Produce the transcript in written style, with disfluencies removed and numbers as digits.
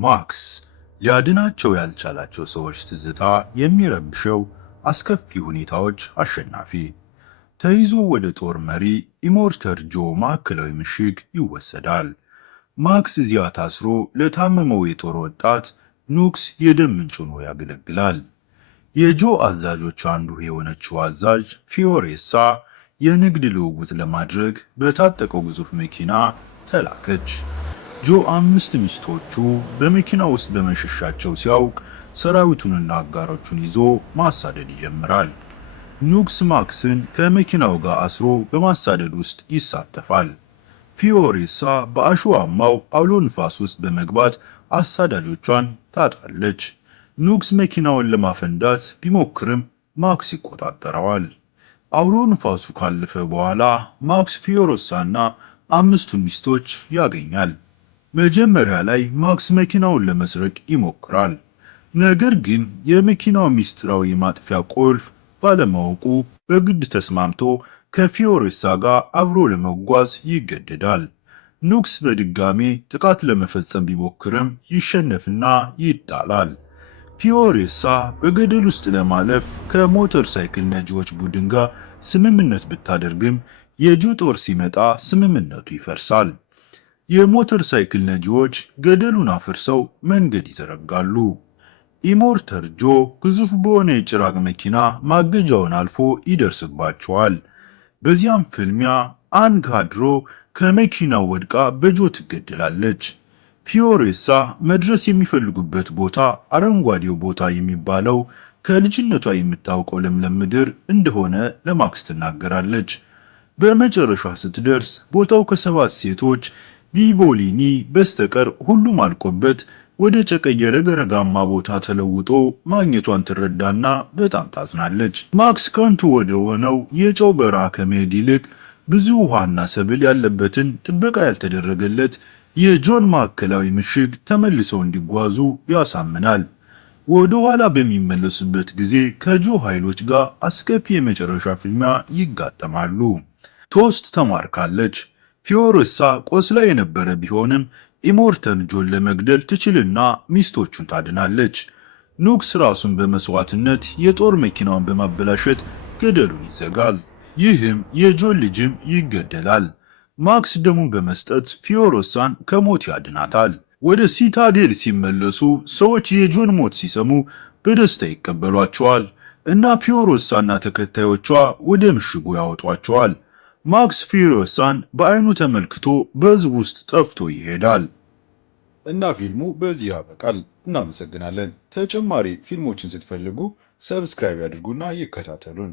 ማክስ ሊያድናቸው ያልቻላቸው ሰዎች ትዝታ የሚረብሸው አስከፊ ሁኔታዎች አሸናፊ ተይዞ ወደ ጦር መሪ ኢሞርተር ጆ ማዕከላዊ ምሽግ ይወሰዳል። ማክስ እዚያ ታስሮ ለታመመው የጦር ወጣት ኑክስ የደም ምንጭ ሆኖ ያገለግላል። የጆ አዛዦች አንዱ የሆነችው አዛዥ ፊዮሬሳ የንግድ ልውውጥ ለማድረግ በታጠቀው ግዙፍ መኪና ተላከች። ጆ 5 ሚስቶቹ በመኪና ውስጥ በመሸሻቸው ሲያውቅ ሰራዊቱንና አጋሮቹን ይዞ ማሳደድ ይጀምራል። ኑክስ ማክስን ከመኪናው ጋር አስሮ በማሳደድ ውስጥ ይሳተፋል። ፊዮሬሳ በአሸዋማው አውሎ ንፋስ ውስጥ በመግባት አሳዳጆቿን ታጣለች። ኑክስ መኪናውን ለማፈንዳት ቢሞክርም ማክስ ይቆጣጠረዋል። አውሎ ንፋሱ ካለፈ በኋላ ማክስ ፊዮሬሳና 5ቱን ሚስቶች ያገኛል። መጀመሪያ ላይ ማክስ መኪናውን ለመስረቅ ይሞክራል። ነገር ግን የመኪናው ሚስጥራዊ የማጥፊያ ቁልፍ ባለማወቁ በግድ ተስማምቶ ከፊዮሬሳ ጋር አብሮ ለመጓዝ ይገደዳል። ኑክስ በድጋሜ ጥቃት ለመፈጸም ቢሞክርም ይሸነፍና ይጣላል። ፊዮሬሳ በገደል ውስጥ ለማለፍ ከሞተር ሳይክል ነጂዎች ቡድን ጋር ስምምነት ብታደርግም የጆ ጦር ሲመጣ ስምምነቱ ይፈርሳል። የሞተር ሳይክል ነጂዎች ገደሉን አፍርሰው መንገድ ይዘረጋሉ። ኢሞርተር ጆ ግዙፍ በሆነ የጭራቅ መኪና ማገጃውን አልፎ ይደርስባቸዋል። በዚያም ፍልሚያ አንጋድሮ ከመኪናው ወድቃ በጆ ትገደላለች። ፊዮሬሳ መድረስ የሚፈልጉበት ቦታ አረንጓዴው ቦታ የሚባለው ከልጅነቷ የምታውቀው ለምለም ምድር እንደሆነ ለማክስ ትናገራለች። በመጨረሻ ስትደርስ ቦታው ከ7 ሴቶች ቪቮሊኒ በስተቀር ሁሉም አልቆበት ወደ ጨቀየ ረግረጋማ ቦታ ተለውጦ ማግኘቷን ትረዳና በጣም ታዝናለች። ማክስ ከንቱ ወደ ሆነው የጨው በረሃ ከመሄድ ይልቅ ብዙ ውሃና ሰብል ያለበትን ጥበቃ ያልተደረገለት የጆን ማዕከላዊ ምሽግ ተመልሰው እንዲጓዙ ያሳምናል። ወደ ኋላ በሚመለሱበት ጊዜ ከጆ ኃይሎች ጋር አስከፊ የመጨረሻ ፍልሚያ ይጋጠማሉ። ቶስት ተማርካለች። ፊዮሬሳ ቆስላ የነበረ ቢሆንም ኢሞርተር ጆን ለመግደል ትችልና ሚስቶቹን ታድናለች። ኑክስ ራሱን በመስዋዕትነት የጦር መኪናውን በማበላሸት ገደሉን ይዘጋል። ይህም የጆን ልጅም ይገደላል። ማክስ ደሙን በመስጠት ፊዮሬሳን ከሞት ያድናታል። ወደ ሲታዴል ሲመለሱ ሰዎች የጆን ሞት ሲሰሙ በደስታ ይቀበሏቸዋል እና ፊዮሬሳና ተከታዮቿ ወደ ምሽጉ ያወጧቸዋል። ማክስ ፊዮሬሳን በአይኑ ተመልክቶ በሕዝብ ውስጥ ጠፍቶ ይሄዳል። እና ፊልሙ በዚህ ያበቃል። እናመሰግናለን። ተጨማሪ ፊልሞችን ስትፈልጉ ሰብስክራይብ ያድርጉና ይከታተሉን።